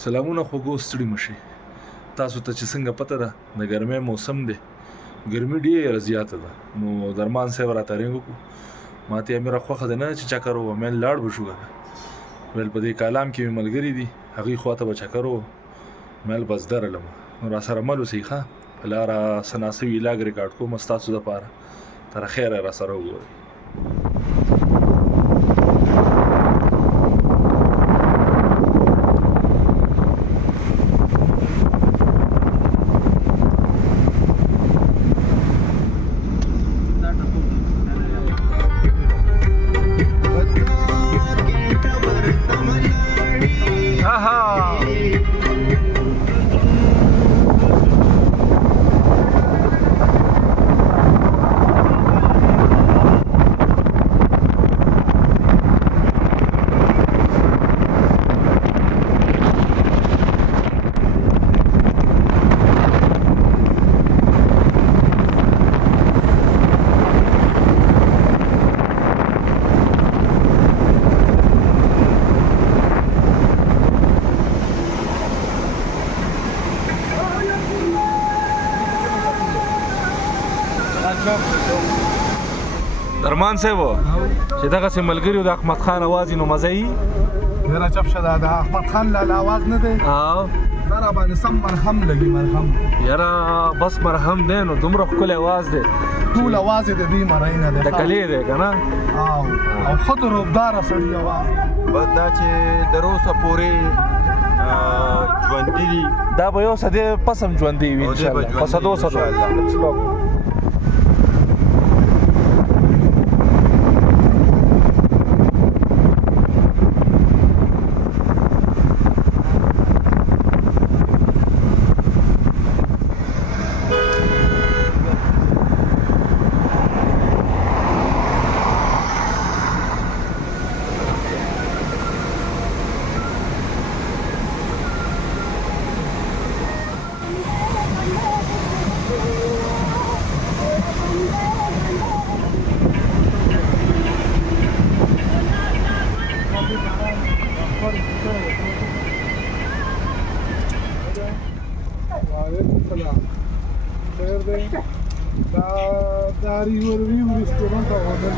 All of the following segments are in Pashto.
سلامونه خوږو ستړي مشي تاسو ته چې څنګه پته ده د ګرمۍ موسم دی ګرمي ډېره زیاته ده نو درمان صاحب راته رنګ وکړو ما ته امیر خوښه ده نه چې چکر ومن لاړ بشو کنه ول په دې کالام کې ملګری دي هغه خواته به چکر و مل بس درلم نو را سره ملو سیخه لاره سناسوي لاګ ریکارډ کوم تاسو د پاره تر خیره را سره وګورئ درمان صاحب چې دغه سه ملګری د احمد خان आवाज نو مزه یې یاره چپ شدا د احمد خان لا आवाज نه دی ها را باندې سم مرهم لګي مرهم یاره بس مرهم دی نو دومره خپل आवाज دی ټول आवाज دې مرای نه دی د کلی دی کنه او خود روبدار سړی आवाज بس دا چې دروسه پورې ژوند دي دا به یو سده پسم ژوند دی ان شاء الله پس دو سده داری وروی ریستوران ته ودل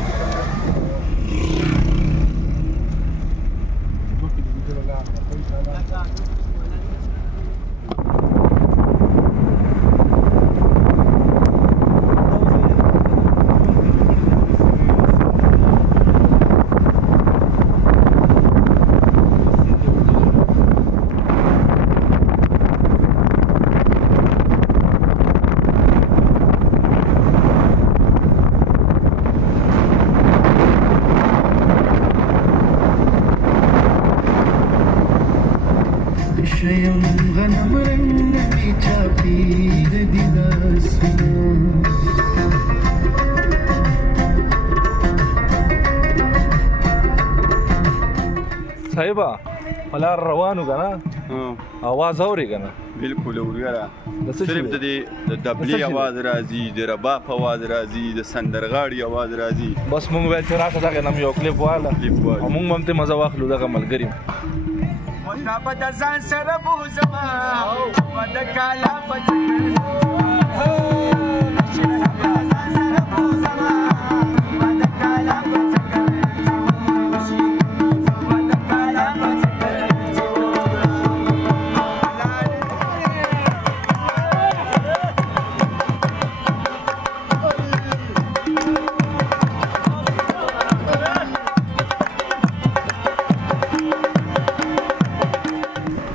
صاحبہ ملار روانو کنه आवाज اوري کنه بالکل وګوره صرف د دبلی आवाज راځي د رباب आवाज راځي د سندرغاړي आवाज راځي بس مونږ ویل چې راته دغه نم یو کلیپ واله مونږ هم ته مزه واخلو دغه ملګری دا په ځان سره بوزما ود کالا پچ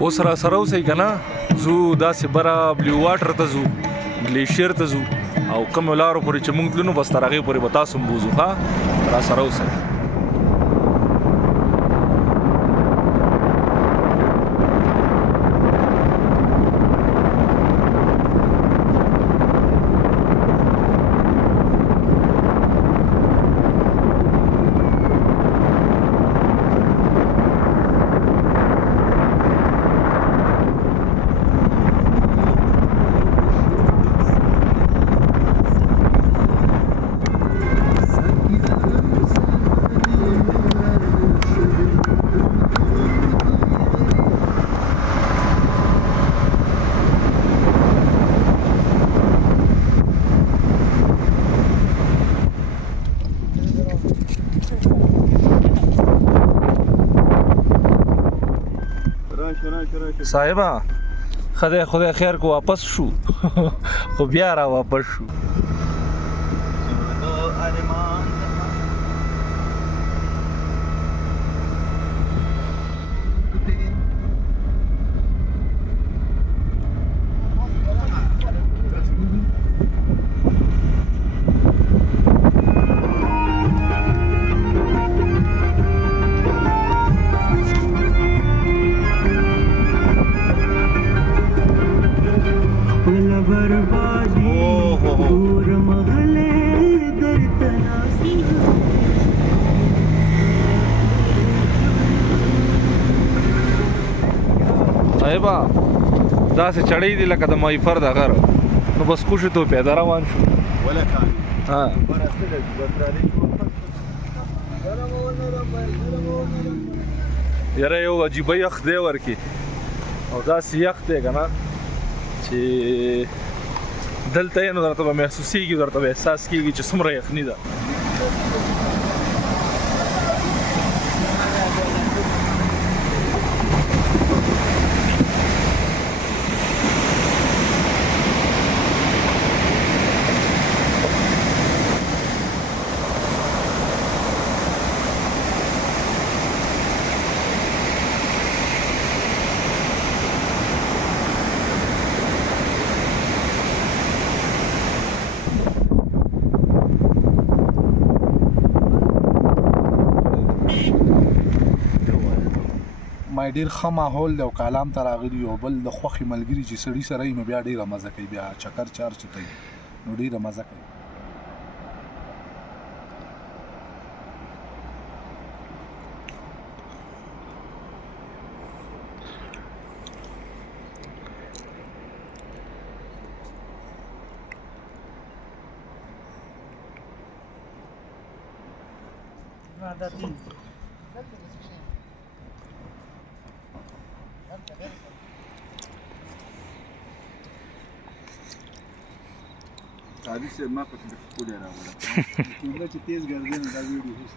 اوس را سره اوسئ که نه زو داسې بره بلیو واټر ته ځو ګلیشیر ته ځو او کومو لارو پورې چې موږ تلو نو بس تر هغې پورې به تاسو هم بوځو ښه را سره اوسئ راشه صاحبه خدای خیر کو واپس شو خو بیا را واپس شو صاحبه داسې چړې دي لکه د مایفر د غر نو بس کوشو ته پیاده روان شو ولا کانی ها ورسته بس را دي یاره یو عجیبه یخ دی ورکی او داسې یخ دی که نه چې دلته یې نو درته به محسوسېږي درته به احساس کېږي چې څومره یخني ده ما ډیر ښه ماحول دی او کالام ته راغلي یو بل د خوښې ملګري چې سړي سره وي نو بیا ډیره مزه کوي بیا چکر چار چې کوي نو ډیره مزه کوي تعریف سے ما پکې خپل راوړل څنګه چې تیز ګرځي نو دا ویډیو هیڅ